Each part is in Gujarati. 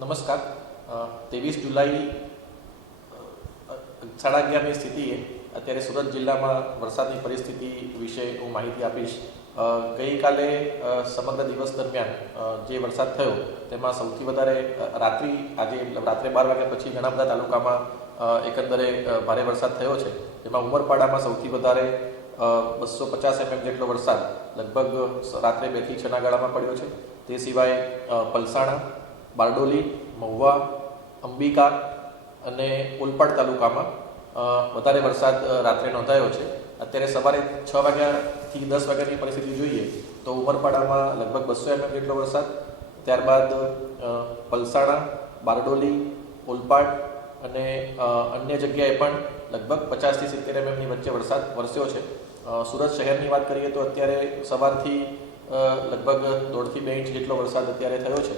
નમસ્કાર. 23 જુલાઈ 11:30ની સ્થિતિએ અત્યારે સુરત જિલ્લામાં વરસાદની પરિસ્થિતિ વિશે હું માહિતી આપીશ. ગઈકાલે સમગ્ર દિવસ દરમિયાન જે વરસાદ થયો તેમાં સૌથી વધારે આજે રાત્રે 12 વાગ્યા પછી ઘણા બધા તાલુકામાં એકંદરે ભારે વરસાદ થયો છે. જેમાં ઉમરપાડામાં સૌથી વધારે 250 mm જેટલો વરસાદ લગભગ રાત્રે 2 થી 6ના ગાળામાં પડ્યો છે. તે સિવાય પલસાણા, બારડોલી, મહુવા, અંબિકા અને ઓલપાડ તાલુકામાં વધારે વરસાદ રાત્રે નોંધાયો છે. અત્યારે સવારે 6 વાગ્યાથી 10 વાગ્યાની પરિસ્થિતિ જોઈએ તો ઉમરપાડામાં લગભગ 200 mm જેટલો વરસાદ, ત્યારબાદ પલસાણા, બારડોલી, ઓલપાડ અને અન્ય જગ્યાએ પણ લગભગ 50 થી 70 mm ની વચ્ચે વરસાદ વરસ્યો છે. સુરત શહેરની વાત કરીએ તો અત્યારે સવારથી લગભગ 1.5 થી 2 ઇંચ જેટલો વરસાદ અત્યારે થયો છે.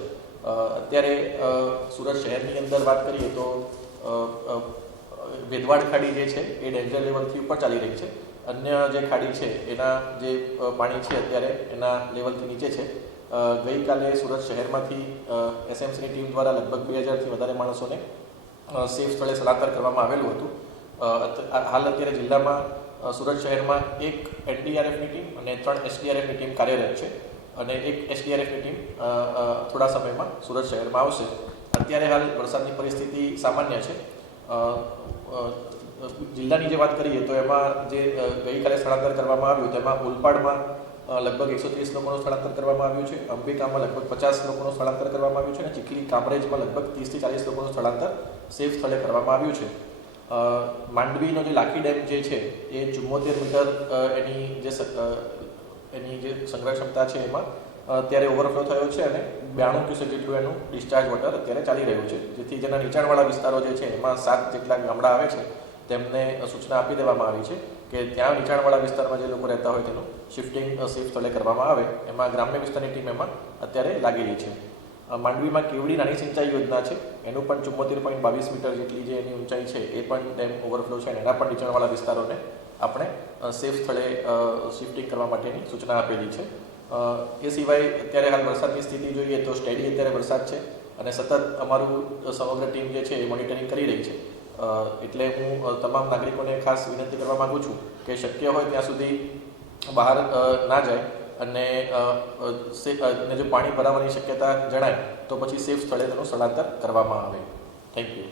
અત્યારે સુરત શહેરની અંદર વાત કરીએ તો વેદવાડ ખાડી જે છે એ ડેન્જર લેવલથી ઉપર ચાલી રહી છે. અન્ય જે ખાડી છે એના જે પાણી છે અત્યારે એના લેવલથી નીચે છે. ગઈકાલે સુરત શહેરમાંથી એસએમસીની ટીમ દ્વારા લગભગ 2000થી વધારે માણસોને સેફ સ્થળે સ્થળાંતર કરવામાં આવેલું હતું. હાલ અત્યારે જિલ્લામાં સુરત શહેરમાં 1 એનડીઆરએફની ટીમ અને 3 એસડીઆરએફની ટીમ કાર્યરત છે અને 1 એસડીઆરએફની ટીમ થોડા સમયમાં સુરત શહેરમાં આવશે. અત્યારે હાલ વરસાદની પરિસ્થિતિ સામાન્ય છે. જિલ્લાની જે વાત કરીએ તો એમાં જે ગઈકાલે સ્થળાંતર કરવામાં આવ્યું તેમાં ઓલપાડમાં લગભગ 130 લોકોનું સ્થળાંતર કરવામાં આવ્યું છે, અંબિકામાં લગભગ 50 લોકોનું સ્થળાંતર કરવામાં આવ્યું છે અને ચીખલી કામરેજમાં લગભગ 30 થી 40 લોકોનું સ્થળાંતર સેફ સ્થળે કરવામાં આવ્યું છે. માંડવીનો જે લાખી ડેમ જે છે એ 74 મીટર એની જે સંગ્રહ ક્ષમતા છે એમાં અત્યારે ઓવરફ્લો થયો છે અને 92 ક્યુસેક જેટલું એનું ડિસ્ચાર્જ વોટર અત્યારે ચાલી રહ્યું છે. જેથી જેના નીચાણવાળા વિસ્તારો જે છે એમાં 7 જેટલા ગામડા આવે છે તેમને સૂચના આપી દેવામાં આવી છે કે ત્યાં નીચાણવાળા વિસ્તારમાં જે લોકો રહેતા હોય તેનું શિફ્ટિંગ સેફ સ્થળે કરવામાં આવે. એમાં ગ્રામ્ય વિસ્તારની ટીમ એમાં અત્યારે લાગેલી છે. માંડવીમાં કેવડી નાની સિંચાઈ યોજના છે એનું પણ 74.22 મીટર જેટલી જે એની ઊંચાઈ છે એ પણ ડેમ ઓવરફ્લો છે અને એના પણ નીચાણવાળા વિસ્તારોને આપણે સેફ સ્થળે શિફ્ટિંગ કરવા માટેની સૂચના આપેલી છે. એ સિવાય અત્યારે હાલ વરસાદની સ્થિતિ જોઈએ તો સ્ટેડી અત્યારે વરસાદ છે અને સતત અમારું સમગ્ર ટીમ જે છે એ મોનિટરિંગ કરી રહી છે. એટલે હું તમામ નાગરિકોને ખાસ વિનંતી કરવા માગું છું કે શક્ય હોય ત્યાં સુધી બહાર ના જાય અને જો પાણી ભરાવાની શક્યતા જણાય તો પછી સેફ સ્થળે તેનું સ્થળાંતર કરવામાં આવે. Thank you.